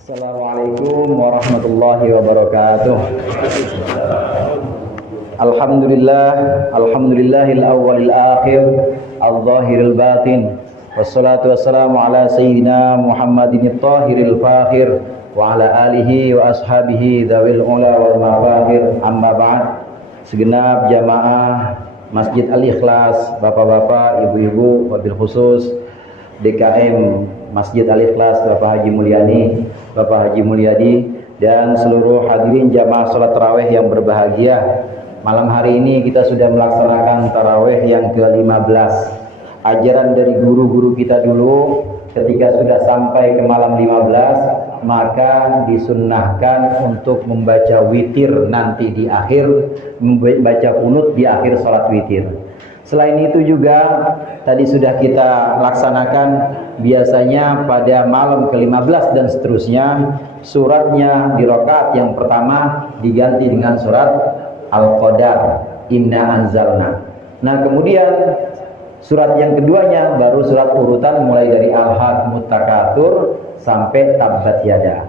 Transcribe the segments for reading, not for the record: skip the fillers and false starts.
Assalamualaikum warahmatullahi wabarakatuh. Alhamdulillahil awwalil akhir, al-zahiril batin. Wassalatu wassalamu ala sayyidina Muhammadin at-tahiril fakhir wa ala alihi wa ashabihi dzawil ula wal mafakhir. Amma ba'd. Segenap jamaah Masjid Al-Ikhlas, bapak-bapak, ibu-ibu, wabil khusus DKM Masjid Al-Ikhlas, Bapak Haji Mulyani, Bapak Haji Mulyadi, dan seluruh hadirin jamaah sholat tarawih yang berbahagia. Malam hari ini kita sudah melaksanakan tarawih yang ke-15. Ajaran dari guru-guru kita dulu, ketika sudah sampai ke malam 15, maka disunnahkan untuk membaca witir nanti di akhir, membaca qunut di akhir sholat witir. Selain itu juga tadi sudah kita laksanakan biasanya pada malam ke-15 dan seterusnya suratnya di rakaat yang pertama diganti dengan surat Al-Qadar, Inna Anzalna. Nah, kemudian surat yang keduanya baru surat urutan mulai dari Al-Haqqut Takatsur sampai Tabbat Yada.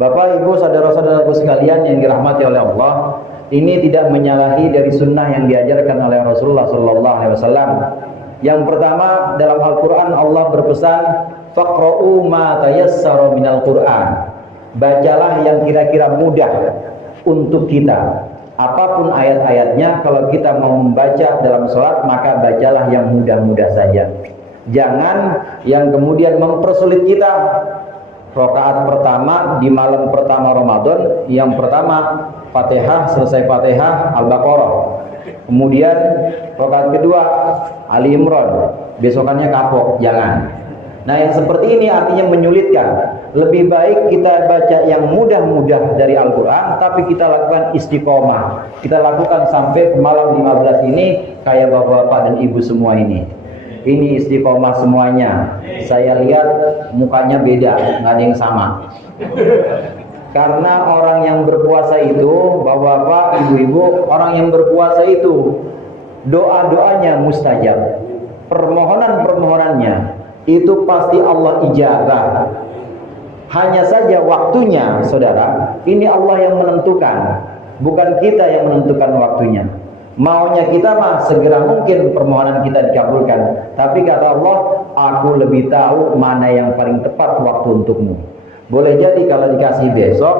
Bapak, Ibu, saudara-saudaraku sekalian yang dirahmati oleh Allah, ini tidak menyalahi dari sunnah yang diajarkan oleh Rasulullah SAW. Yang pertama, dalam Al-Quran Allah berpesan, faqra'u ma tayassara minal Quran. Bacalah yang kira-kira mudah untuk kita. Apapun ayat-ayatnya, kalau kita mau membaca dalam sholat, maka bacalah yang mudah-mudah saja. Jangan yang kemudian mempersulit kita. Rakaat pertama di malam pertama Ramadan, yang pertama Fatihah, selesai Fatihah Al-Baqarah. Kemudian rakaat kedua Ali Imran, besokannya kapok, jangan. Nah, yang seperti ini artinya menyulitkan. Lebih baik kita baca yang mudah-mudah dari Al-Quran, tapi kita lakukan istiqomah. Kita lakukan sampai malam 15 ini kayak bapak-bapak dan ibu semua ini. Ini istiqomah semuanya. Saya lihat mukanya beda, nggak ada yang sama. Karena orang yang berpuasa itu, bapak-bapak, ibu-ibu, orang yang berpuasa itu doa-doanya mustajab. Permohonan-permohonannya itu pasti Allah ijabah. Hanya saja waktunya, saudara, ini Allah yang menentukan, bukan kita yang menentukan waktunya. Maunya kita mah segera mungkin permohonan kita dikabulkan. Tapi kata Allah, aku lebih tahu mana yang paling tepat waktu untukmu. Boleh jadi kalau dikasih besok,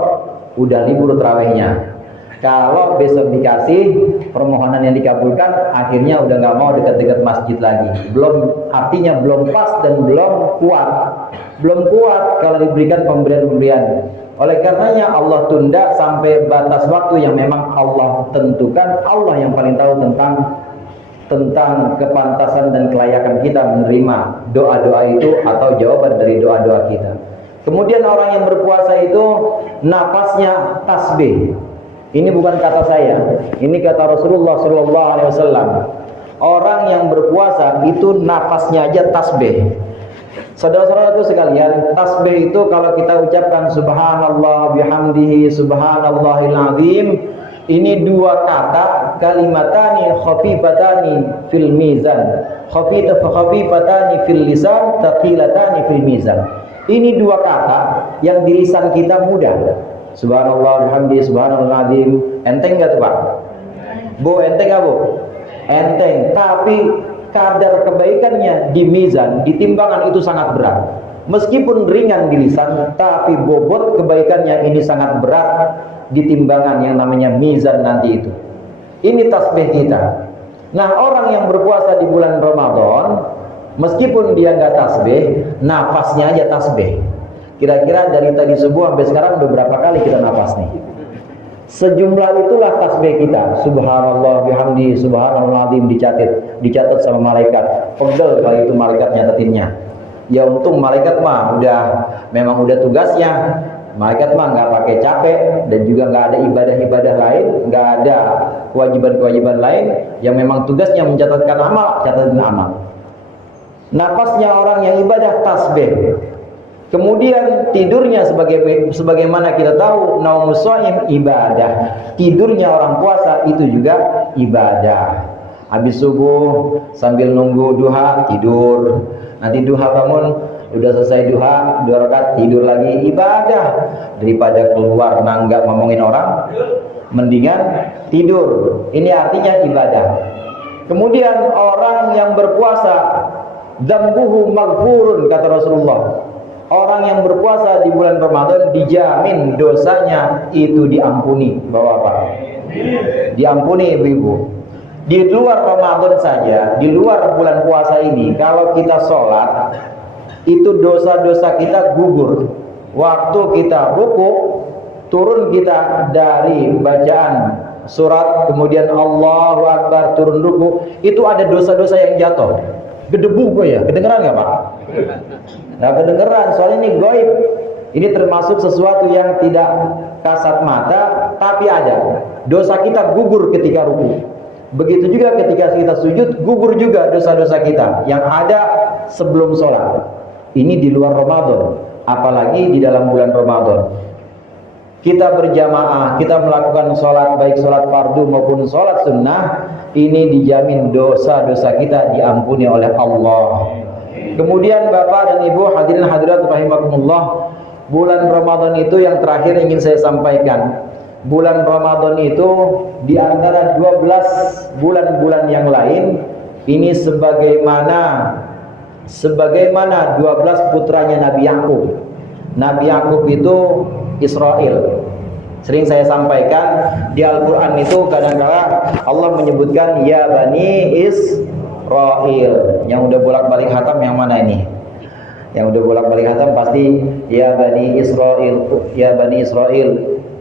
udah libur tarawihnya. Kalau besok dikasih, permohonan yang dikabulkan, akhirnya udah nggak mau dekat-dekat masjid lagi. Artinya belum pas dan belum kuat. Belum kuat kalau diberikan pemberian-pemberian. Oleh karenanya Allah tunda sampai batas waktu yang memang Allah tentukan. Allah yang paling tahu tentang kepantasan dan kelayakan kita menerima doa-doa itu atau jawaban dari doa-doa kita. Kemudian orang yang berpuasa itu nafasnya tasbih. Ini bukan kata saya, ini kata Rasulullah SAW. Orang yang berpuasa itu nafasnya aja tasbih. Saudara-saudaraku sekalian, tasbih itu kalau kita ucapkan subhanallah bihamdihi subhanallahil azim, ini dua kata, kalimatani khafifatani fil mizan, khafifatani fil lisan, thaqilatani fil mizan. Ini dua kata yang di lisan kita mudah. Subhanallah bihamdihi subhanallahil azim. Enteng enggak tuh, Pak? Bu, enteng enggak, Bu? Enteng, tapi kadar kebaikannya di mizan, di timbangan itu sangat berat. Meskipun ringan di lisan, tapi bobot kebaikannya ini sangat berat di timbangan yang namanya mizan nanti itu. Ini tasbih kita. Nah, orang yang berpuasa di bulan Ramadan, meskipun dia nggak tasbih, nafasnya aja tasbih. Kira-kira dari tadi subuh sampai sekarang udah berapa kali kita nafas nih? Sejumlah itulah tasbih kita. Subhanallah bihamdi subhanallah azim, dicatat sama malaikat. Pegel kali itu malaikat nyatatinnya. Ya untung malaikat mah memang udah tugasnya. Malaikat mah nggak pakai capek dan juga nggak ada ibadah-ibadah lain, nggak ada kewajiban-kewajiban lain, yang memang tugasnya mencatatkan amal, catatan amal. Nafasnya orang yang ibadah tasbih. Kemudian tidurnya sebagaimana kita tahu, naumus shaim ibadah. Tidurnya orang puasa itu juga ibadah. Habis subuh sambil nunggu duha tidur. Nanti duha bangun Udah selesai duha, 2 rakaat tidur lagi, ibadah. Daripada keluar nanggak ngomongin orang, mendingan tidur. Ini artinya ibadah. Kemudian orang yang berpuasa, dzambuhu maghfurun, kata Rasulullah. Orang yang berpuasa di bulan Ramadan dijamin dosanya itu diampuni. Bapak-bapak, diampuni ibu-ibu. Di luar Ramadan saja, di luar bulan puasa ini, kalau kita sholat, itu dosa-dosa kita gugur. Waktu kita ruku, turun kita dari bacaan surat, kemudian Allahu Akbar, turun ruku, itu ada dosa-dosa yang jatuh. Gedebu kok ya, kedengeran nggak Pak? Nggak kedengeran, soalnya ini gaib. Ini termasuk sesuatu yang tidak kasat mata, tapi ada. Dosa kita gugur ketika ruku. Begitu juga ketika kita sujud, gugur juga dosa-dosa kita yang ada sebelum sholat. Ini di luar Ramadan, apalagi di dalam bulan Ramadan. Kita berjamaah, kita melakukan sholat, baik sholat fardu maupun sholat sunnah, ini dijamin dosa-dosa kita diampuni oleh Allah. Kemudian Bapak dan Ibu hadirin hadirat rahimakumullah, bulan Ramadan itu yang terakhir ingin saya sampaikan. Bulan Ramadan itu di antara 12 bulan-bulan yang lain, ini sebagaimana 12 putranya Nabi Yakub. Nabi Yakub itu Israel. Sering saya sampaikan di Al-Quran itu kadang-kala Allah menyebutkan ya Bani Israel. Yang udah bolak-balik khatam yang mana ini? Yang udah bolak-balik khatam pasti ya Bani Israel, ya Bani Israel,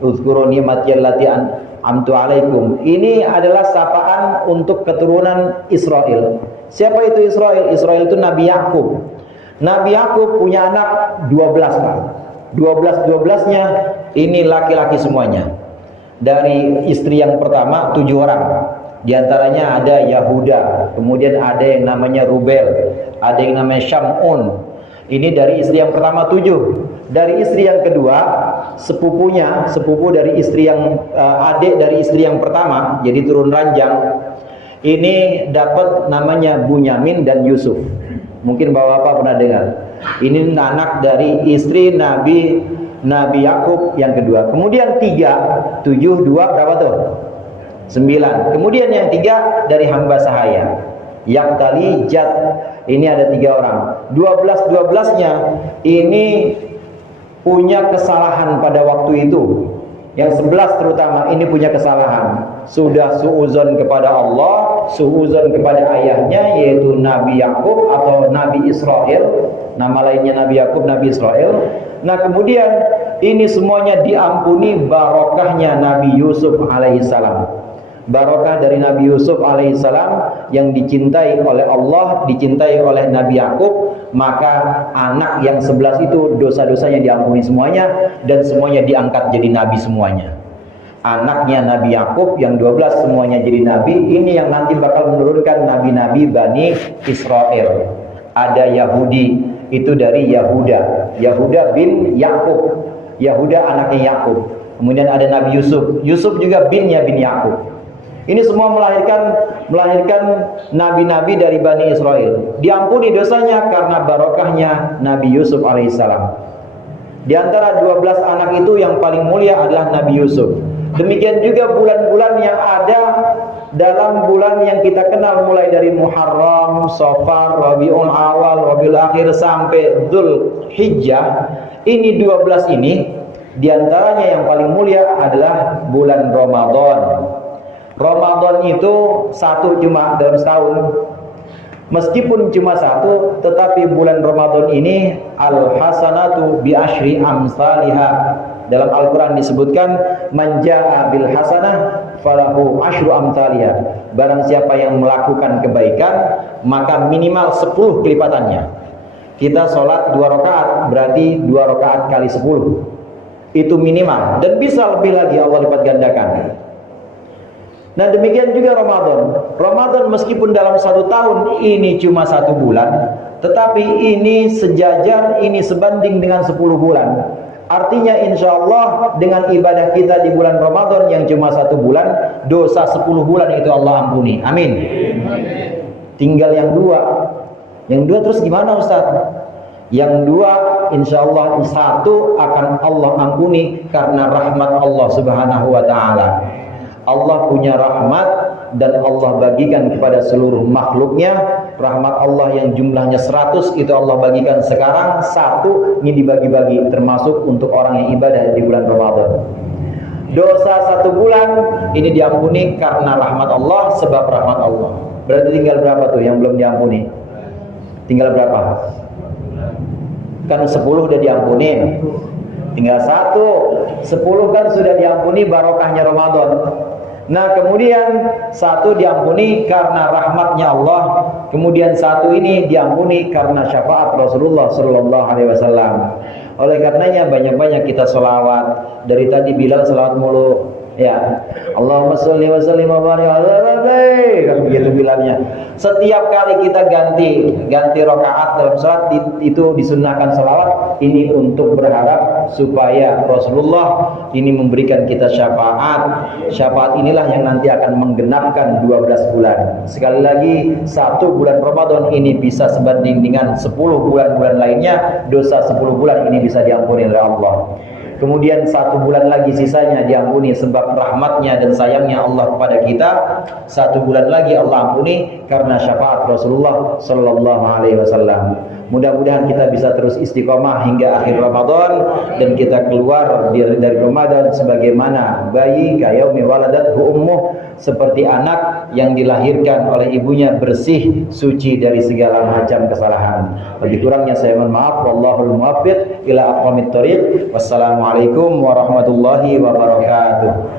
uzkuru ni'mati allati an'amtu alaikum. Ini adalah sapaan untuk keturunan Israel. Siapa itu Israel? Israel itu Nabi Yakub. Nabi Yakub punya anak 12 Pak. 12-12-nya ini laki-laki semuanya. Dari istri yang pertama 7 orang. Di antaranya ada Yahuda, kemudian ada yang namanya Rubel, ada yang namanya Syamun. Ini dari istri yang pertama 7. Dari istri yang kedua, sepupu dari istri yang adik dari istri yang pertama, jadi turun ranjang. Ini dapat namanya Bunyamin dan Yusuf. Mungkin Bapak-bapak pernah dengar. Ini anak dari istri Nabi Yakub yang kedua. Kemudian 3, 7, 2 berapa tuh? 9. Kemudian yang 3 dari hamba sahaya, Yaktali Jat. Ini ada 3 orang. 12-12-nya ini punya kesalahan pada waktu itu. Yang 11 terutama ini punya kesalahan. Sudah suuzon kepada Allah, suuzon kepada ayahnya yaitu Nabi Yakub atau Nabi Israel. Nama lainnya Nabi Yakub, Nabi Israel. Nah, kemudian ini semuanya diampuni barokahnya Nabi Yusuf alaihissalam. Barokah dari Nabi Yusuf alaihissalam yang dicintai oleh Allah, dicintai oleh Nabi Yakub, maka anak yang 11 itu dosa-dosanya diampuni semuanya dan semuanya diangkat jadi nabi semuanya. Anaknya Nabi Yakub yang 12 semuanya jadi nabi. Ini yang nanti bakal menurunkan nabi-nabi Bani Israel. Ada Yahudi, itu dari Yahuda, Yahuda bin Yakub, Yahuda anaknya Yakub. Kemudian ada Nabi Yusuf, Yusuf juga binnya bin Yakub. Ini semua melahirkan nabi-nabi dari Bani Israel. Diampuni dosanya karena barokahnya Nabi Yusuf alaihissalam. Di antara 12 anak itu yang paling mulia adalah Nabi Yusuf. Demikian juga bulan-bulan yang ada dalam bulan yang kita kenal, mulai dari Muharram, Safar, Rabiul Awal, Rabiul Akhir sampai Dzulhijjah. Ini 12 ini, diantaranya yang paling mulia adalah bulan Ramadan. Ramadan itu satu cuma dalam setahun. Meskipun cuma satu, tetapi bulan Ramadan ini al-hasanatu bi asyri amsalihha. Dalam Al-Quran disebutkan man jaa bil hasanah falahu asyru amsalihha. Barang siapa yang melakukan kebaikan, maka minimal 10 kelipatannya. Kita sholat 2 rakaat, berarti 2 rakaat kali 10. Itu minimal, dan bisa lebih lagi Allah lipat gandakan. Nah, demikian juga Ramadan. Ramadan meskipun dalam 1 tahun ini cuma 1 bulan, tetapi ini sejajar, ini sebanding dengan 10 bulan. Artinya insya Allah dengan ibadah kita di bulan Ramadan yang cuma 1 bulan, dosa 10 bulan itu Allah ampuni. Amin. Tinggal yang 2. Yang 2 terus gimana Ustaz? Yang dua, insya Allah satu akan Allah ampuni karena rahmat Allah Subhanahu wa Ta'ala. Allah punya rahmat dan Allah bagikan kepada seluruh makhluknya. Rahmat Allah yang jumlahnya 100 itu Allah bagikan sekarang, satu ini dibagi-bagi, termasuk untuk orang yang ibadah di bulan Ramadan. Dosa 1 bulan ini diampuni karena rahmat Allah, sebab rahmat Allah. Berarti tinggal berapa tuh yang belum diampuni? Tinggal berapa? Kan 10 udah diampuni, tinggal 1. 10 kan sudah diampuni, barokahnya Ramadan. Nah kemudian 1 diampuni karena rahmatnya Allah, kemudian 1 ini diampuni karena syafaat Rasulullah Sallallahu Alaihi Wasallam. Oleh karenanya banyak-banyak kita sholawat. Dari tadi bilang sholawat mulu, ya. Allahumma sholli wa sallim wa barik ala nabi, kan begitu bilangnya. Setiap kali kita ganti rakaat dalam salat itu disunnahkan sholawat ini untuk berharap supaya Rasulullah ini memberikan kita syafaat. Syafaat inilah yang nanti akan menggenapkan 12 bulan. Sekali lagi, 1 bulan Ramadan ini bisa sebanding dengan 10 bulan-bulan lainnya. Dosa 10 bulan ini bisa diampuni oleh Allah. Kemudian 1 bulan lagi sisanya diampuni sebab rahmatnya dan sayangnya Allah kepada kita. 1 bulan lagi Allah ampuni karena syafaat Rasulullah Sallallahu Alaihi Wasallam. Mudah-mudahan kita bisa terus istiqomah hingga akhir Ramadan dan kita keluar dari Ramadan sebagaimana bayi kayaumi waladathu ummuh, seperti anak yang dilahirkan oleh ibunya bersih, suci dari segala macam kesalahan. Lebih kurangnya saya mohon maaf. Wallahul muwaffiq ila aqwamit thoriq. Wassalamualaikum warahmatullahi wabarakatuh.